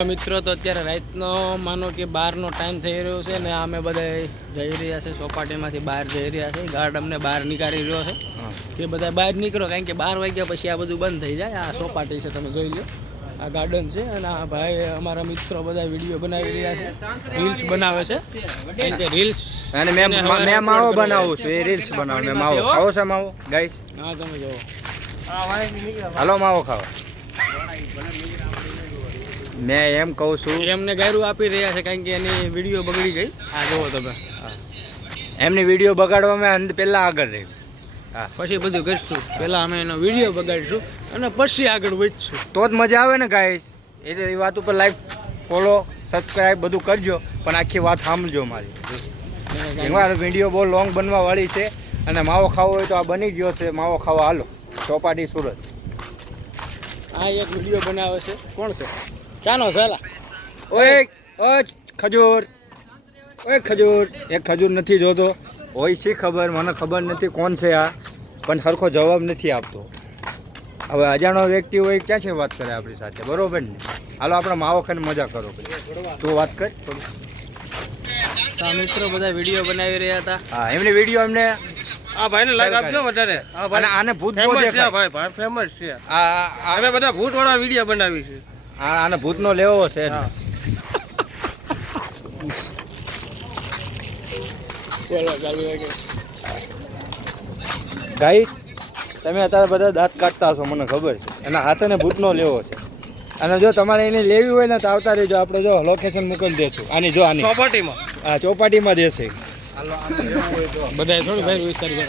મિત્રો તો અત્યારે રાતનો માનો કે 12 નો ટાઈમ થઈ રહ્યો છે ને અમે બધા જઈ રહ્યા છે ચોપાટીમાંથી બહાર જઈ રહ્યા છે ગાર્ડ અમને બહાર નીકાળી રહ્યો છે કે બધા બહાર નીકળો કારણ કે 12 વાગ્યા પછી આ બધું બંધ થઈ જાય આ ચોપાટી છે તમે જોઈ લો આ ગાર્ડન છે અને આ ભાઈ અમારા મિત્રો બધા વિડીયો બનાવી રહ્યા છે રીલ્સ બનાવે છે કારણ કે રીલ્સ અને મેં માવો બનાવું છું એ રીલ્સ બનાવું મેં માવો ખાવો છે માવો ગાઈસ હા તમે જોવો હાલો માવો ખાવો મેં એમ કહું છું એમને ગાયરું આપી રહ્યા છે કારણ કે એની વિડીયો બગડી ગઈ આ જોવો તમે એમની વિડીયો બગાડવામાં પહેલાં આગળ રહી હા પછી બધું કરીશું પહેલાં અમે એનો વિડીયો બગાડીશું અને પછી આગળ વધીશું તો જ મજા આવે ને ગાઈસ એ વાત ઉપર લાઈક ફોલો સબસ્ક્રાઈબ બધું કરજો પણ આખી વાત સાંભળજો મારી એમાં વિડીયો બહુ લોંગ બનવા વાળી છે અને માવો ખાવો હોય તો આ બની ગયો છે માવો ખાવા હાલો ચોપાટી સુરત આ એક વિડીયો બનાવે છે કોણ છે ચાનો ચાલા ઓય ખજૂર ઓય ખજૂર એક ખજૂર નથી જોતો હોય શી ખબર મને ખબર નથી કોણ છે આ પણ સરખો જવાબ નથી આપતો હવે અજાણો વ્યક્તિ હોય ક્યાં છે વાત કરે આપણી સાથે બરોબર ને હાલો આપણે માવો ખાઈને મજા કરો તું વાત કર આ મિત્રો બધા વિડીયો બનાવી રહ્યા હતા હા એમની વિડીયો એમને આ ભાઈને લાઈક આપજો વધારે આ ભાઈ આને ભૂત બહુ ફેમસ છે દેખાય ભાઈ ફેમસ છે આ અમે બધા ભૂત વાળા વિડીયો બનાવી છે આને ભૂતનો લેવો છે ગાઈસ તમે અત્યારે બધા દાંત કાઢતા હશો મને ખબર છે એના હાથે ભૂતનો લેવો છે અને જો તમારે એને લેવી હોય ને તો આવતા રહેજો આપણે જો લોકેશન મોકલી દેશું આની જો આની ચોપાટીમાં હા ચોપાટીમાં દેશે બધા થોડું ભાઈ વિસ્તાર કરે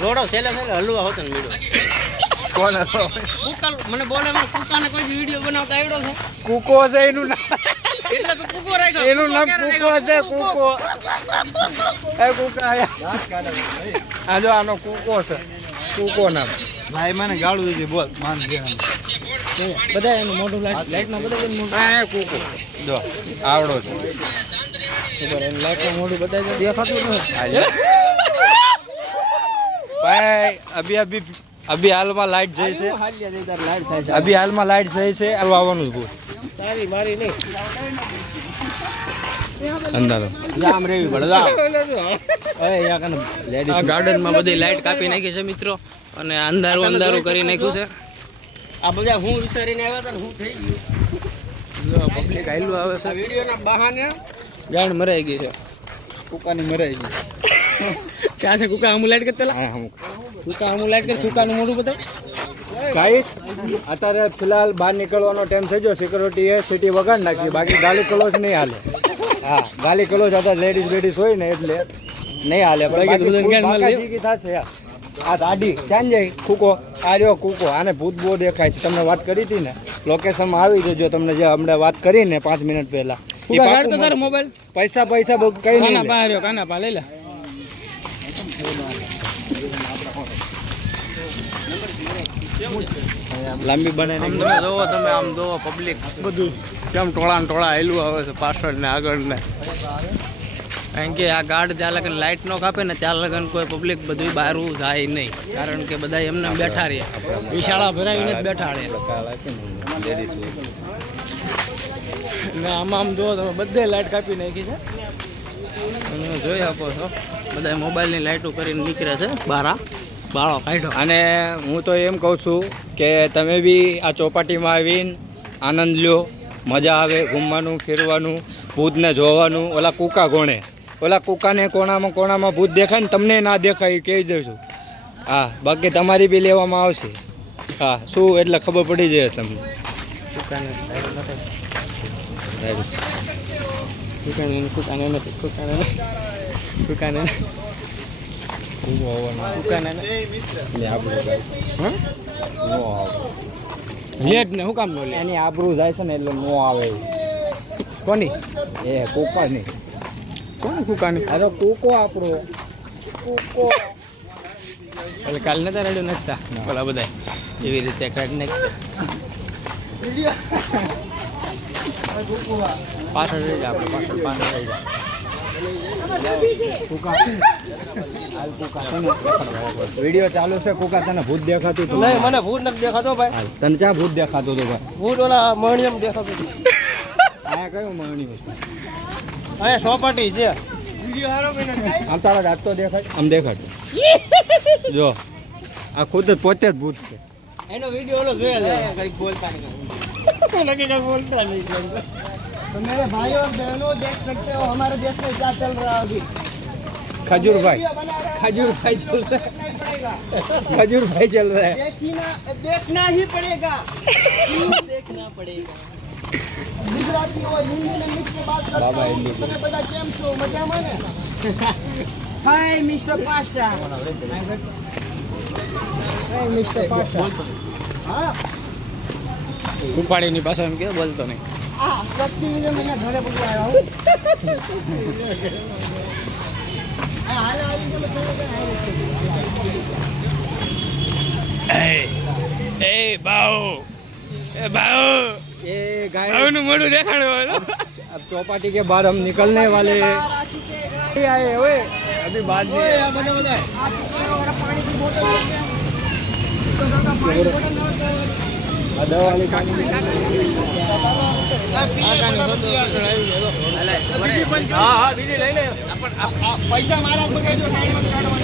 રોડો છેલ્લે હલવા હોતો ને મીડો કોણ કુકા મને બોલે કુકાને કોઈ વિડીયો બનાવતા આવડો છે કુકો છે એનું નામ એટલે તો કુકો રાખ્યો એનું નામ કુકો છે કુકો એ કુકા આ જો આનો કુકો છે કુકો નામ ભાઈ મને ગાળું દીધી બોલ માન બધા એનું મોઢું લાઈટમાં બધા એનું મોઢું હા કુકો જો આવડો છે ખબર એનું લાઈટમાં મોઢું બધા દેખાતું નથી ભાઈ અભી હાલમાં લાઈટ જઈ છે અભી હાલમાં લાઈટ જઈ છે આવવાનું જ ભૂત તારી મારી નહીં અંધારો જામ રેવી પડે આ ગાર્ડનમાં બધી લાઈટ કાપી નાખી છે મિત્રો અને અંધારું કરી નાખ્યું છે આ બધા હું વિચારીને આવ્યા હતા ને હું થઈ ગયું પબ્લિક આયલું આવે છે વિડીયોના બહાને ગાંડ મરાઈ ગઈ છે કુકાની મરાઈ ગઈ ક્યાં છે કુકા હમું લાઈટ કરતા કુકા હમું લાઈટ કર કુકાનું મોઢું બતાવ ગાઈસ અત્યારે ફિલહાલ બહાર નીકળવાનો ટાઈમ થઈ ગયો સિક્યોરિટીએ સિટી વગાડ નાખી બાકી ગાલી કલોજ નહીં હાલે હા ગાલી કલોજ હતા લેડીઝ હોય ને એટલે નહીં હાલે થશે આ દાઢી ક્યાં જાય કૂકો આ રહ્યો કૂકો આને ભૂત બહુ દેખાય છે તમને વાત કરી હતી ને લોકેશનમાં આવી જજો તમને જે હમણાં વાત કરીને 5 મિનિટ પહેલા મોબાઈલ પૈસા કઈ નહીં કાના પા લઈ લે લાંબી બનાવીને તમે જોવો તમે આમ જોવો પબ્લિક બધું કેમ ટોળા હેલું આવે છે પાછળ ને આગળ ને કારણ કે આ ગાર્ડ જ્યાં લગન લાઇટ નો કાપે ને ત્યાં લગન કોઈ પબ્લિક બધું બહાર જાય નહીં કારણ કે બધા એમને બેઠા રહે વિશાળા ભરાવીને જ બેઠા રહે ને આમ જોવો તમે બધે લાઇટ કાપી નાખી છે તમે જોઈ શકો છો બધા મોબાઈલની લાઇટો કરીને નીકળે છે બાળો કાઢો અને હું તો એમ કહું છું કે તમે બી આ ચોપાટીમાં આવીને આનંદ લ્યો મજા આવે ઘૂમવાનું ફેરવાનું ભૂતને જોવાનું ઓલા કૂકા કોણે ઓલા કૂકાને કોણામાં ભૂત દેખાય ને તમને ના દેખાય એ કહી દઈશું હા બાકી તમારી બી લેવામાં આવશે હા શું એટલે ખબર પડી જાય તમને શું કામ નો લે એની આબરૂ જાય છે ને એટલે નો આવે કોની એ કૂકાની કોની કુકાની આ તો કૂકો આપણો કૂકો એટલે કાલ નતા રેડ્યો નતા પેલા બધા એવી રીતે કાઢી નાખી પાછળ રહી જાય આપણે પાછળ રહી જાય વિડીયો ચાલુ છે કુકા તને ભૂત દેખાતું નહીં મને ભૂત નથી દેખાતો ભાઈ તને ક્યાં ભૂત દેખાતું હતું ભાઈ ભૂત ઓલા મણિયમ દેખાતું આ કયું મણી વસ્તુ અહીંયા સોપાટી છે આમ તારા દાંત તો દેખાય આમ દેખાડ જો આ ખુદ જ પોતે જ ભૂત છે એનો વિડીયો ઓલો જોયા કઈ બોલતા નહીં तो मेरे भाई और बहनों देख सकते हो हमारे देश में क्या चल रहा है अभी खजूरभाई बना रहा है खजूरभाई चल रहा देखना ही पड़ेगा है खजूरभाई चल रहा है देखना ही पड़ेगा क्यों देखना पड़ेगा गुजराती और हिंदी में मिक्स के बात करता बाबा हूँ हिंदी તમે બધા કેમ છો મજામાં ને હાય મિસ્ટર પાસ્ટા હાય મિસ્ટર પાસ્ટા હા ઉપાડીની પાછો એમ કે બોલતો નહીં આ પ્રતિ મિનિટ મેં ઘરે પકડી આવ્યા હું આ હાલ આવી ગયો મેં એ બાઉ ये गाय બાઉનું મોઢું દેખાડો अब चौपाटी के बाद हम निकलने वाले हैं नहीं आए ओए अभी बाद में पानी की बोतल लेके आओ। तो दादा पानी की बोतल ना दवा वाली पानी હા હા બીજી લઈ લે પૈસા મારા જ બગાડજો ટાઈમ જ કાઢવાનો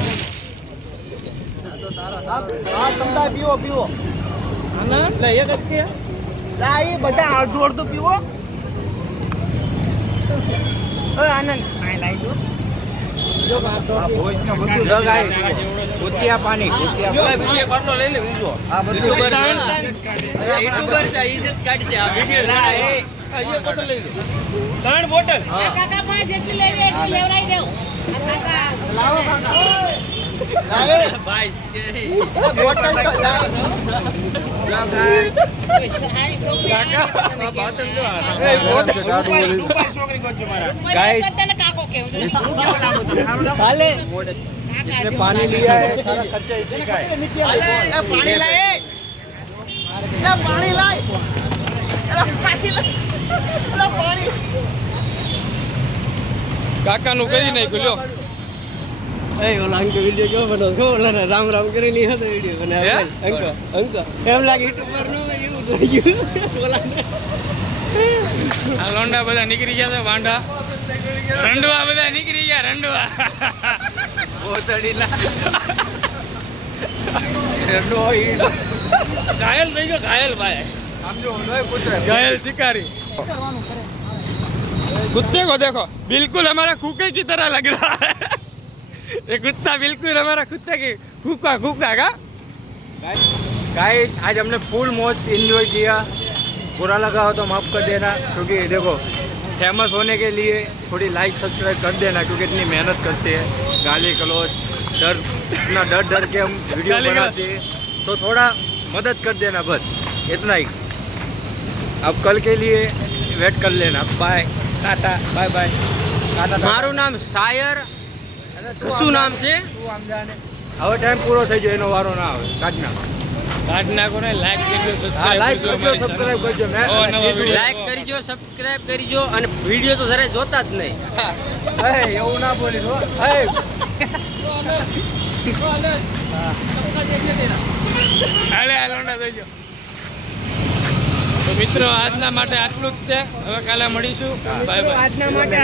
હા તમતાર પીવો પીવો લે એક જ છે લા એ બધા અડધું અડધું પીવો ઓય આનંદ પાણી લાવી દો જો जो गाय भूतिया पानी भूतिया બીજી બાટલો લઈ લે બીજો हाँ બધું યુટ્યુબર છે ઇજ્જત કાઢશે આ વિડીયો લા એ અહીંયા બોટલ લઈ લે 3 બોટલ કાકા પાંચ એટલી લેવી એટલી લેવડાવી દેવું કાકા લાવો કાકા લા એ બોટલ તો લા સારી છોકરી ઉપર છોકરી ગોજો મારા Guys. તને કાકો કેવું છે હાલે इसने पानी लिया है सारा खर्चा इसी का है એ પાણી લાય એ પાણી લાય પાણી લાય પાણી કાકાનું કરી નાખ્યું લ્યો એ ઓલા અંક વિડીયો કેવો બનાવો છો ઓલા રામ રામ કરીને હતો વિડીયો બનાવ્યો અંક એમ લાગે યુટ્યુબર નું એવું થઈ ગયું ઓલા આ લોંડા બધા નીકળી ગયા છે વાંઢા રંડવા બધા નીકળી ગયા રંડવા ઓસડીલા ઘાયલ થઈ ગયો ઘાયલ ભાઈ घायल शिकारी कुत्ते को देखो बिल्कुल हमारा कुत्ते की तरह लग रहा है ये कुत्ता बिल्कुल हमारा कुत्ते की फूका फूका का गाइस आज हमने फुल मौज एंजॉय किया बुरा लगा हो तो माफ़ कर देना क्योंकि देखो फेमस होने के लिए थोड़ी लाइक सब्सक्राइब कर देना क्योंकि इतनी मेहनत करते हैं गाली गलौज डर इतना डर डर के हम वीडियो गाली गलौज। बनाते हैं तो थोड़ा मदद कर देना बस इतना ही अब कल के लिए वेट कर लेना bye tata bye bye tata મારું નામ શાયર કશું નામ છે હવે ટાઈમ પૂરો થઈ ગયો એનો વારો ના આવે કાઢના કાઢ નાખો ને લાઈક કરજો હા લાઈક સબસ્ક્રાઇબ કરજો સબસ્ક્રાઇબ કરજો મેં ઓ, નવા video. લાઈક કરજો સબસ્ક્રાઇબ કરજો અને વિડીયો તો જરા જોતા જ નહીં એવું ના બોલી હો હાલે આ લોંડા થઈ ગયો તો મિત્રો આજના માટે આટલું જ છે હવે કાલે મળીશું બાય બાય આજના માટે